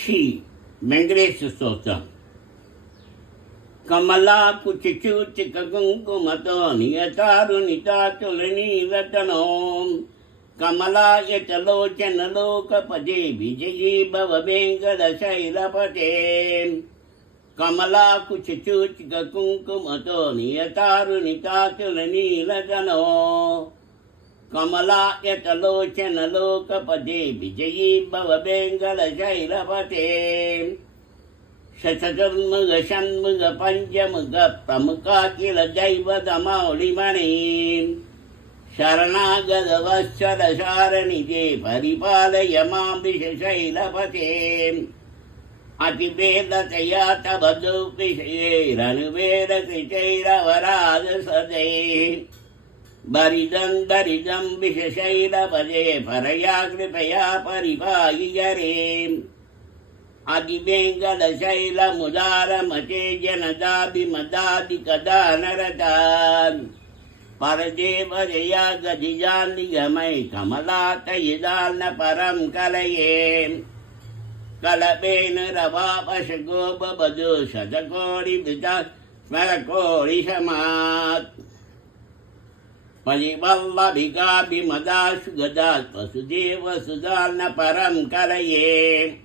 श्री वेंकटेश स्तोत्रम। कमला कुचिचूचिक कुंकुमतो नियतारुणितातुलनीरतनो कमला यतलोचन लोकपदे विजयी भव वेंकटशैलपते। कमला कुचिचूचिक कुंकुमतो नियतारुणितातुलनीरतनो कमला यतलोचन लोकपदे विजयी भव वेंकटशैलपते। शतचर्मुग षण्मुग पंचमुग प्रमुखा किल दैवतमौलिमणि शरणागत वत्सल शारणिजे परिपालय मां विशैलपते। अतिवेदतया तव दुर्विषयैरनुवेदकृतैरवराज सदे बरिदं दरिदं विशैलपदे परया कृपया परिपाहि हरे। अधिवेंकटशैलमुदारमते जनदाभिमदादिकदा नरतान् परदेव जया गदिजान्निगमय कमलातयिदान्न परं कलये। कलपेन रवापशगोपवधू शतकोटिवृता स्मरकोटिशमात् परिवल्लभिकाभिमदाशु गदात् वसुदेव सुधान्न परं कलये।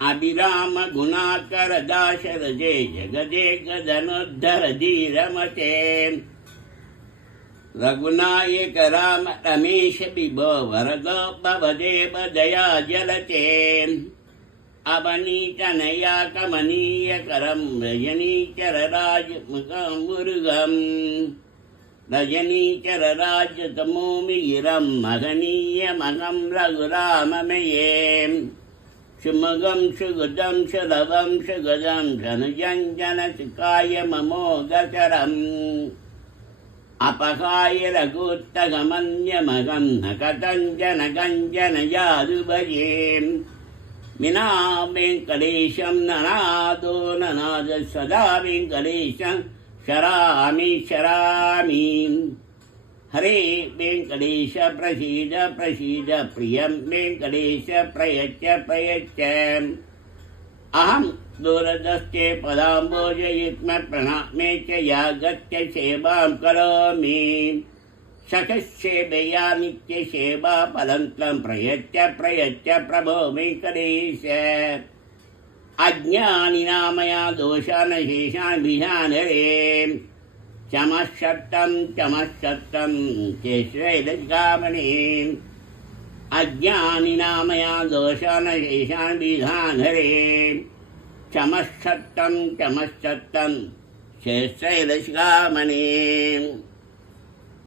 अभिराम गुणाकर दाशरथे जगदे गदनुद्धर धीरमते। रघुनायक राम रमेश विभो वरदो भवदेव दया जलते। अवनीतनया कमनीय करं रजनीचर राजमुखं मुरुगं रजनीचर राजतमोमिगिरं महनीयमहं रघुराममये। सुमगं सुगदं सुलभं सुगदं धनुजञ्जनसुखाय ममोगचरम् अपहाय रघुत्तगमन्यमगं न कथञ्चन कञ्चन जादुभजे। विना वेङ्कटेशं ननादो ननाद सदा वेङ्कटेशं शरामि शरामि। हरे वेंकटेश प्रसीद प्रसीद प्रियं वेंकटेश प्रयच्छ प्रयच्छ। अहं दूरदस्ते पदाम्बोजयुग्म प्रणामे च यागत्य सेवां करोमि। सखसेवया नित्यसेवा फलं प्रयच्छ प्रयच्छ प्रभो वेंकटेश। अज्ञानिनामया दोषान् शेषान् विहान हरे। चमत्सत्तं चमत्सत्तं केशवैलज्गामणे अज्ञानिनामया दोषान् शेषान् विधान् हरे। चमत्सत्तं चमत्सत्तं शेषैलज्गामणे।